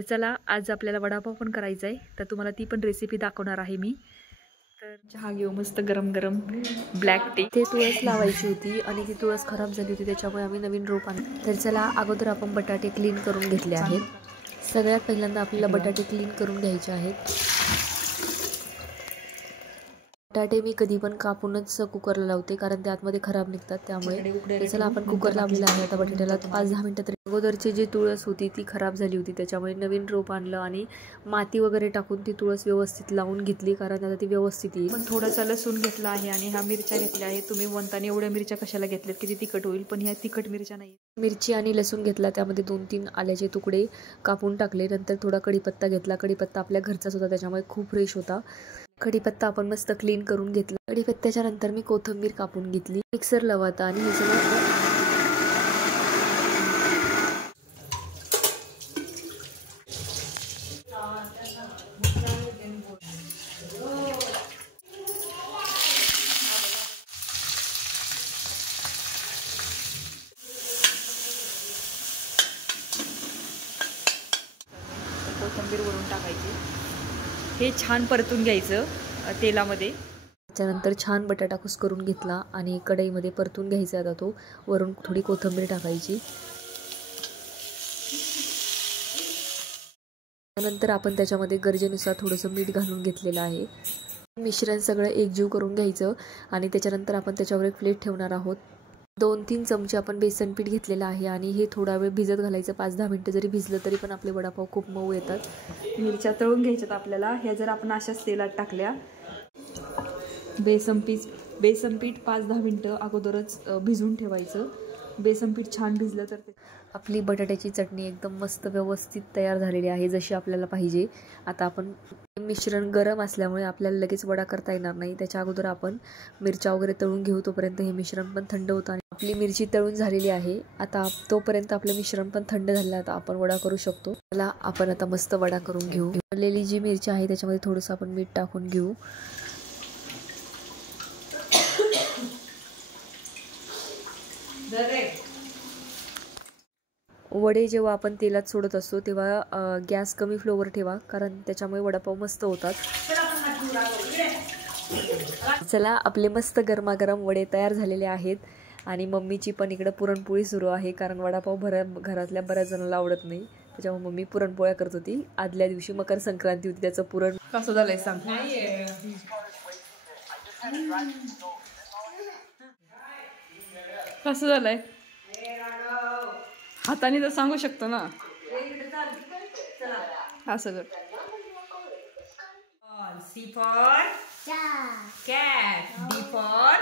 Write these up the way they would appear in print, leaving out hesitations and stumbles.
तर चला आज आपल्याला वडापाव पण करायचा आहे, तर तुम्हाला ती पण रेसिपी दाखवणार आहे मी। तर चहा घेऊ मस्त गरम गरम ब्लॅक टी। ते तुळस लावायची होती आणि ती तुळस खराब झाली होती, त्याच्यामुळे आम्ही नवीन रोप आणलं। तर चला अगोदर आपण बटाटे क्लीन करून घेतले आहेत। सगळ्यात पहिल्यांदा आपल्याला बटाटे क्लीन करून घ्यायचे आहेत। बटाटे मी कधी पण कापूनच कुकरला लावते, कारण ते आतमध्ये खराब निघतात, त्यामुळे चला आपण कुकर लावलेला आहे। आता बटाट्याला 5-10 मिनिटं तरी। अगोदरची जी तुळस होती ती खराब झाली होती, त्याच्यामुळे नवीन रोप आणलं आणि माती वगैरे टाकून ती तुळस व्यवस्थित लावून घेतली, कारण आता ती व्यवस्थित येईल। पण थोडासा लसूण घेतला आहे आणि ह्या मिरच्या घेतल्या आहेत। तुम्ही म्हणताना एवढ्या मिरच्या कशाला घेतल्यात, किती तिखट होईल, पण ह्या तिखट मिरच्या नाही। मिरची आणि लसूण घेतला, त्यामध्ये 2-3 आल्याचे तुकडे कापून टाकले। नंतर थोडा कढीपत्ता घेतला, कढीपत्ता आपल्या घरचाच होता त्याच्यामुळे खूप फ्रेश होता। कढीपत्ता आपण मस्त क्लीन करून घेतला। कढीपत्त्याच्या नंतर मी कोथिंबीर कापून घेतली, मिक्सर लावता आणि हे सगळं कोथिंबीर वरून टाकायची, हे छान परतून घ्यायचं तेलामध्ये। त्यानंतर छान बटाटा कुस्करून घेतला आणि कढईमध्ये परतून घ्यायचा। आता तो वरून थोडी कोथिंबीर टाकायची। त्यानंतर आपण त्याच्यामध्ये गरजेनुसार थोडंसं मीठ घालून घेतलेलं आहे। मिश्रण सगळं एकजीव करून घ्यायचं आणि त्याच्यानंतर आपण त्याच्यावर एक प्लेट ठेवणार आहोत। 2-3 चमचे आपण बेसन पीठ घेतलेलं आहे आणि हे थोडा वेळ भिजत घालायचं। 5-10 मिनिटं जरी भिजलं तरी पण आपले वडापाव खूप मऊ येतात। मिरच्या तळून घ्यायच्यात आपल्याला। ह्या जर आपण अशाच तेलात टाकल्या, बेसन पीठ 5-10 मिनिटं अगोदरच भिजून ठेवायचं। बेसन पीठ छान भिजलं तर आपली बटाट्याची चटणी एकदम मस्त व्यवस्थित तयार झालेली आहे, जशी आपल्याला पाहिजे। आता आपण मिश्रण गरम असल्यामुळे आपल्याला लगेच वडा करता येणार नाही, त्याच्या अगोदर आपण मिरच्या वगैरे तळून घेऊ, तोपर्यंत हे मिश्रण पण थंड होतं आणि आपली मिरची तळून झालेली आहे। आता तोपर्यंत आपलं मिश्रण पण थंड झालं, आता आपण वडा करू शकतो। चला आपण आता मस्त वडा करून घेऊ। तळलेली जी मिरची आहे त्याच्यामध्ये थोडंसं आपण मीठ टाकून घेऊ। वडे जेव्हा आपण तेलात सोडत असतो तेव्हा गॅस कमी फ्लोवर ठेवा, कारण त्याच्यामुळे वडापाव मस्त होतात। चला आपले मस्त गरमागरम वडे तयार झालेले आहेत आणि मम्मीची पण इकडे पुरणपोळी सुरू आहे, कारण वडापाव घरातल्या बऱ्याच जणांना आवडत नाही, त्याच्यामुळे मम्मी पुरणपोळ्या करत होती। आदल्या दिवशी मकर संक्रांती होती, त्याचं पुरण कसं झालंय सांग। कसं झालंय हाताने तर सांगू शकतो ना, असं कर। C for cat, D for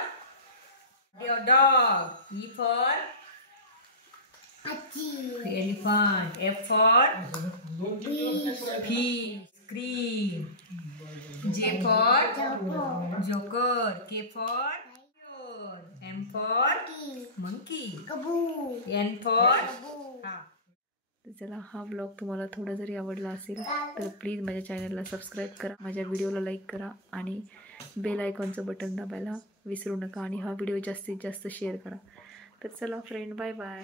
dog, E for elephant, F for fish, scream, J for joker, K for M for monkey, N for चला हा ब्लॉग तुम्हाला थोडा जरी आवडला असेल तर प्लीज माझ्या चॅनलला सबस्क्राईब करा, माझ्या व्हिडिओला लाईक करा आणि बेल आयकॉनचं बटन दाबायला विसरू नका आणि हा व्हिडिओ जास्तीत जास्त शेअर करा। तर चला फ्रेंड, बाय बाय।